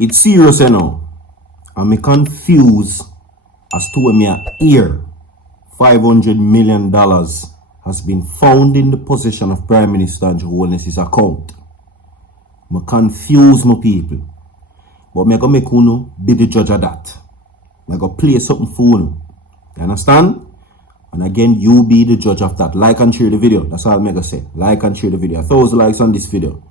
It's serious, you know. I'm confused as to when me hear $500 million has been found in the possession of Prime Minister and Holness' account. I'm confused, my people. But I'm going to make you be the judge of that. I'm going to play something for you. You understand? And again, you be the judge of that. Like and share the video. That's all I'm going to say. Like and share the video. 1,000 likes on this video.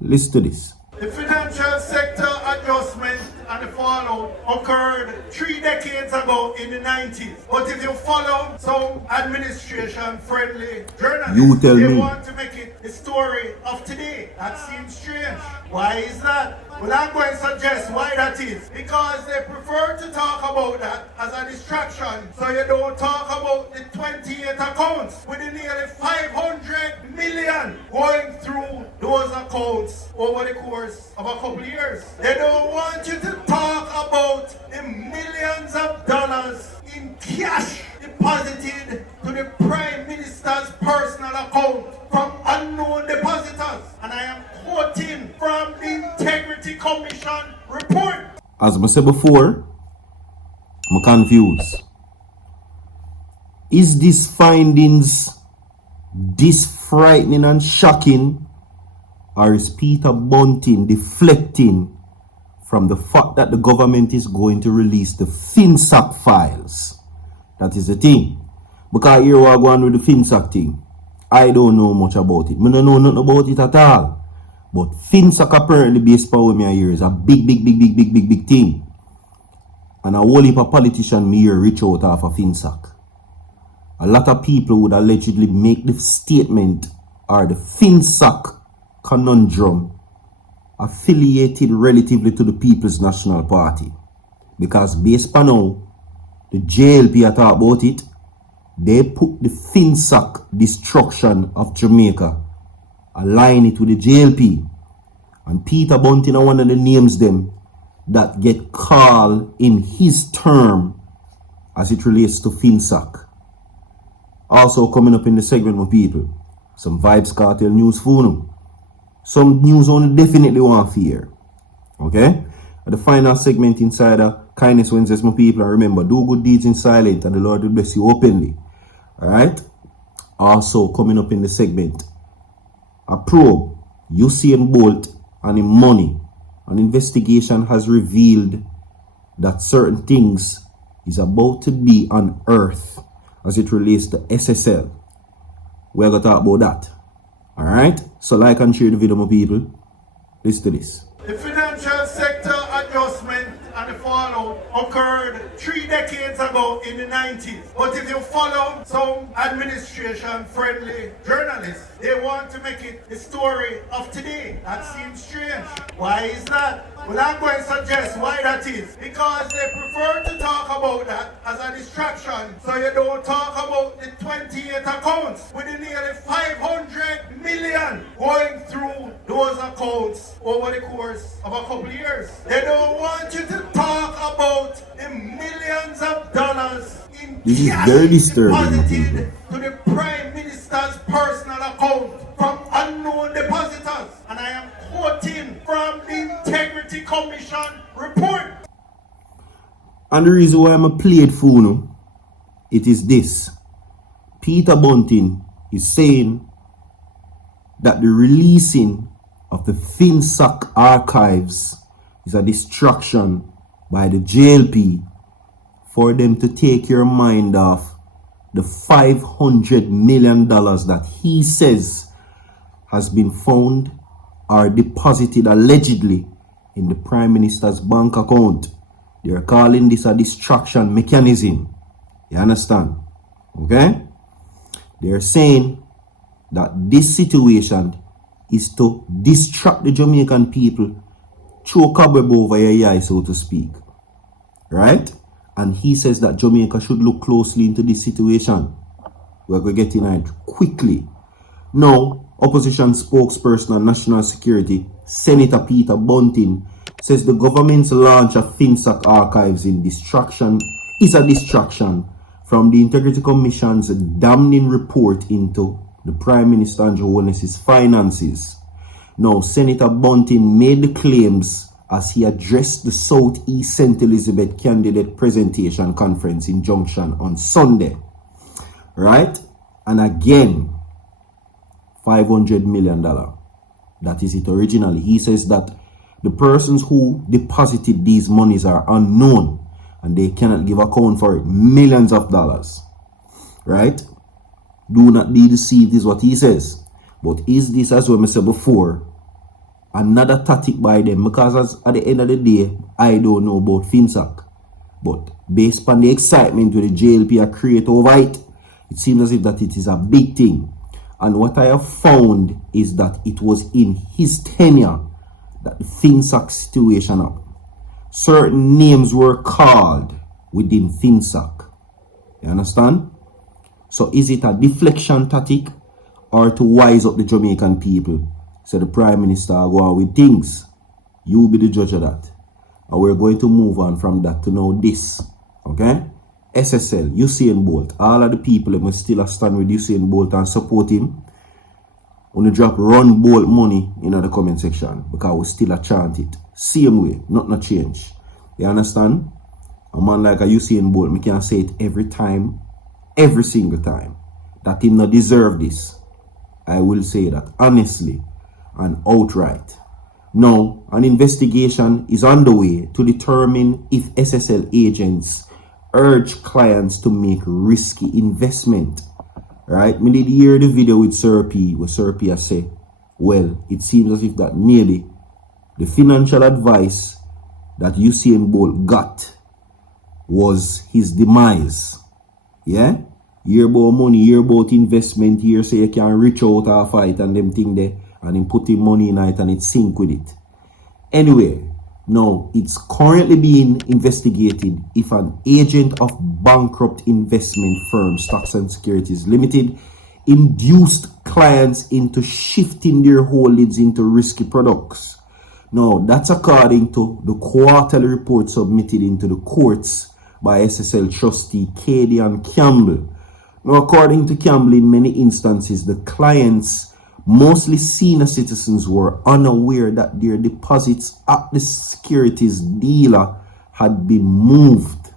Listen to this. The financial sector adjustment and the fallout occurred 3 decades ago in the 90s. But if you follow some administration-friendly journalists, they want to make it the story of today. That seems strange. Why is that? Well, I'm going to suggest why that is. Because they prefer to talk about that as a distraction, so you don't talk about the 28 accounts with the nearly 500 million going through those accounts over the course of a couple of years. They don't want you to talk about the millions of dollars in cash deposited to the Prime Minister's personal account from unknown depositors. And I am quoting from the Integrity Commission report. As I said before, I'm confused. Is these findings this frightening and shocking, or is Peter Bunting deflecting from the fact that the government is going to release the FinSac files? That is the thing. Because here we are going with the FinSac thing. I don't know much about it. I don't know nothing about it at all. But FinSac apparently based power me here is a big thing. And a whole heap of politicians me here reach out off of FinSac. A lot of people would allegedly make the statement or the FinSac conundrum affiliated relatively to the People's National Party. Because based on now, the JLP talk about it, they put the FinSac destruction of Jamaica, align it with the JLP. And Peter Bunting are one of the names them that get called in his term as it relates to FinSac. Also coming up in the segment with people, some Vybz Kartel news for them. Some news only definitely want to hear. Okay? At the final segment inside Kindness Wednesdays, my people, and remember, do good deeds in silence and the Lord will bless you openly. Alright? Also coming up in the segment, a probe, Usain Bolt and his money. An investigation has revealed that certain things is about to be unearthed as it relates to SSL. We're going to talk about that. Alright? So like and share the video, my people. Listen to this. The financial sector adjustment and the fallout occurred 3 decades ago in the 90s. But if you follow some administration-friendly journalists, they want to make it the story of today. That seems strange. Why is that? Well, I'm going to suggest why that is. Because they prefer to talk about that as a distraction, so you don't talk about the 28 accounts with the nearly 500 million going through those accounts over the course of a couple of years. They don't want you to talk about the millions of dollars in cash deposited to the Prime Minister's personal account from unknown depositors. And I am quoting from the Integrity Commission report. And the reason why I'm a played for you, it is this. Peter Bunting is saying that the releasing of the FinSac archives is a distraction by the JLP for them to take your mind off the $500 million that he says has been found or deposited allegedly in the Prime Minister's bank account. They are calling this a distraction mechanism. You understand? Okay? They are saying that this situation is to distract the Jamaican people, throw cobweb over your eye, so to speak. Right? And he says that Jamaica should look closely into this situation. We're going to get in it quickly. Now, opposition spokesperson on national security, Senator Peter Bunting, says the government's launch of FinSac archives is a distraction from the Integrity Commission's damning report into the Prime Minister and Holness' finances. Now, Senator Bunting made the claims as he addressed the Southeast St. Elizabeth Candidate Presentation Conference in Junction on Sunday. Right? And again, $500 million. That is it originally. He says that the persons who deposited these monies are unknown and they cannot give account for it. Millions of dollars. Right? Do not be deceived is what he says. But is this, as we said before, another tactic by them? Because at the end of the day, I don't know about FinSac. But based on the excitement with the JLP are create over it, it seems as if that it is a big thing. And what I have found is that it was in his tenure that the FinSac situation up. Certain names were called within FinSac. You understand? So is it a deflection tactic or to wise up the Jamaican people? So the Prime Minister go on with things. You be the judge of that. And we're going to move on from that to know this. Okay? SSL, Usain Bolt. All of the people that must still stand with Usain Bolt and support him. When you drop run Bolt money in the comment section. Because we still a chant it. Same way, not no change. You understand? A man like a Usain Bolt, me can say it every time. Every single time. That him not deserve this. I will say that honestly and outright. Now, an investigation is underway to determine if SSL agents urge clients to make risky investment. Right? Me did hear the video with Sir P, where Sir P has said, well, it seems as if that nearly the financial advice that Usain Bolt got was his demise. Yeah? Hear about money, hear about investment, hear say you can reach out a fight and them thing there, and him put him money in it and it sync with it. Anyway, now it's currently being investigated if an agent of bankrupt investment firm Stocks and Securities Limited induced clients into shifting their holdings into risky products. Now, that's according to the quarterly report submitted into the courts by SSL trustee Cadian Campbell. Now, according to Campbell, in many instances, the clients, mostly senior citizens, were unaware that their deposits at the securities dealer had been moved.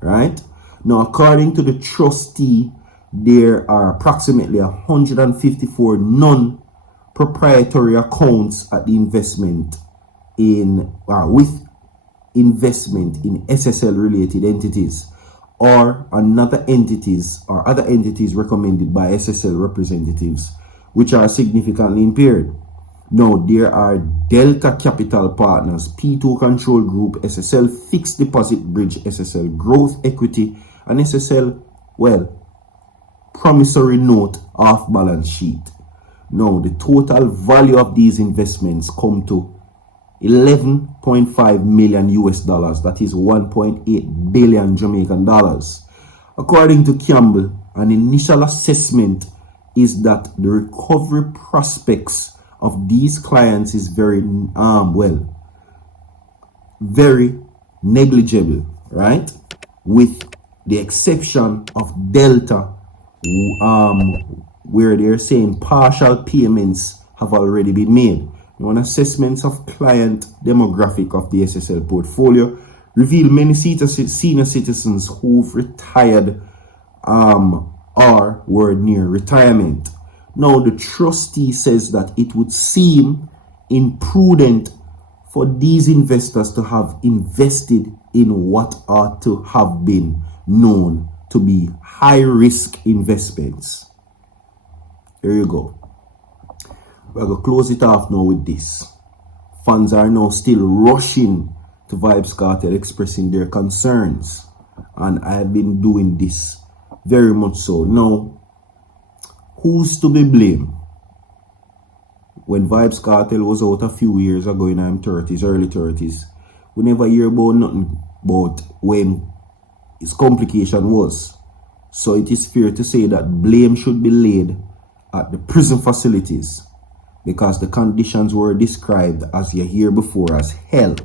Right? Now, according to the trustee, there are approximately 154 non-proprietary accounts at the investment in with investment in SSL related entities or other entities recommended by SSL representatives which are significantly impaired. Now, there are Delta Capital Partners, P2 Control Group, SSL Fixed Deposit Bridge, SSL Growth Equity, and SSL, promissory note off balance sheet. Now, the total value of these investments come to 11.5 million US dollars. That is 1.8 billion Jamaican dollars. According to Campbell, an initial assessment is that the recovery prospects of these clients is very negligible, right? With the exception of Delta, where they're saying partial payments have already been made. Now, assessments of client demographic of the SSL portfolio reveal many senior citizens who've retired or were near retirement. Now, the trustee says that it would seem imprudent for these investors to have invested in what ought to have been known to be high-risk investments. There you go. We're going to close it off now with this. Fans are now still rushing to Vybz Kartel expressing their concerns. And I've been doing this very much so. Now, who's to be blamed? When Vybz Kartel was out a few years ago in his 30s, early 30s, we never hear about nothing about when his complication was. So it is fair to say that blame should be laid at the prison facilities because the conditions were described, as you hear before, as hell.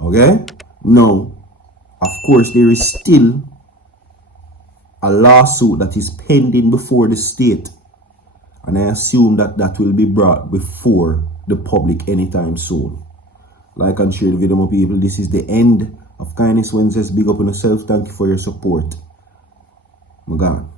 Okay? Now, of course, there is still a lawsuit that is pending before the state, and I assume that that will be brought before the public anytime soon. Like and share the video, my people. This is the end of Kindness Wednesdays. Big up on yourself. Thank you for your support. I'm gone.